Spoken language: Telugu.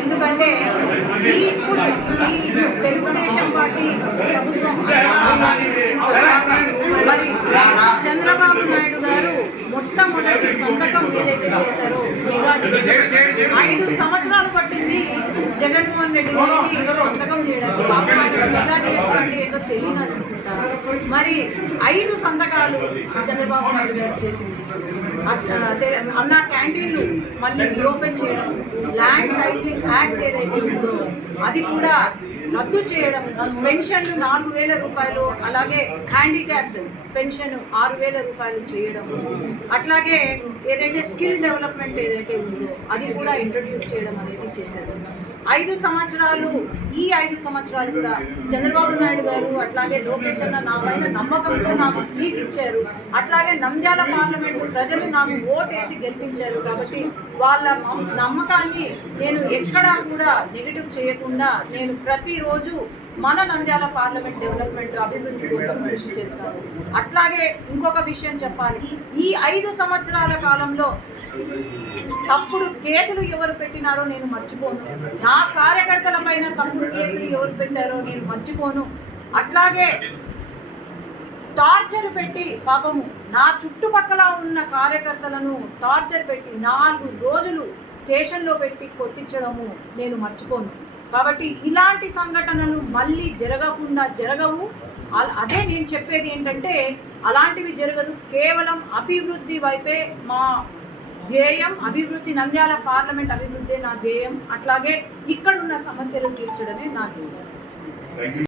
ఎందుకంటే ఈ ఇప్పుడు ఈ తెలుగుదేశం పార్టీ ప్రభుత్వం మరి చంద్రబాబు నాయుడు గారు మొట్టమొదటి సంతకం ఏదైతే చేశారో మెగా ఐదు సంవత్సరాలు పట్టింది జగన్మోహన్ రెడ్డి గారిని సంతకం చేయడానికి. మెగా డిఎస్సి అంటే ఏదో తెలియదు. అనుకుంటారు మరి ఐదు సంతకాలు చంద్రబాబు నాయుడు గారు చేసింది. అట్- అదే అన్న క్యాంటీన్లు మళ్ళీ రీఓపెన్ చేయడం ల్యాండ్ టైటిలింగ్ యాక్ట్ ఏదైతే ఉందో అది కూడా రద్దు చేయడం పెన్షన్లు నాలుగు వేల రూపాయలు అలాగే హ్యాండిక్యాప్డ్ పెన్షన్ ఆరు వేల రూపాయలు చేయడం అట్లాగే ఏదైతే స్కిల్ డెవలప్మెంట్ ఏదైతే ఉందో అది కూడా ఇంట్రడ్యూస్ చేయడం అనేది చేశారు. ఐదు సంవత్సరాలు ఈ ఐదు సంవత్సరాలు కూడా చంద్రబాబు నాయుడు గారు అట్లాగే లోకేష్ అన్న నా పైన నమ్మకంతో నాకు సీట్ ఇచ్చారు. అట్లాగే నంద్యాల పార్లమెంటు ప్రజలు నాకు ఓట్ వేసి గెలిపించారు కాబట్టి వాళ్ళ నమ్మకాన్ని నేను ఎక్కడా కూడా నెగిటివ్ చేయకుండా నేను ప్రతిరోజు మన నంద్యాల పార్లమెంట్ డెవలప్మెంట్ అభివృద్ధి కోసం కృషి చేస్తాను. అట్లాగే ఇంకొక విషయం చెప్పాలి. ఈ ఐదు సంవత్సరాల కాలంలో తప్పుడు కేసులు ఎవరు పెట్టినారో నేను మర్చిపోను. నా కార్యకర్తల పైన తప్పుడు కేసులు ఎవరు పెట్టారో నేను మర్చిపోను. అట్లాగే టార్చర్ పెట్టి పాపము నా చుట్టుపక్కల ఉన్న కార్యకర్తలను టార్చర్ పెట్టి నాలుగు రోజులు స్టేషన్లో పెట్టి కొట్టించడము నేను మర్చిపోను. కాబట్టి ఇలాంటి సంఘటనలు మళ్ళీ జరగకుండా జరగవు. అదే నేను చెప్పేది ఏంటంటే అలాంటివి జరగదు. కేవలం అభివృద్ధి వైపే మా ధ్యేయం అభివృద్ధి నంద్యాల పార్లమెంట్ అభివృద్ధి నా ధ్యేయం. అట్లాగే ఇక్కడున్న సమస్యలు తీర్చడమే నా ధ్యేయం.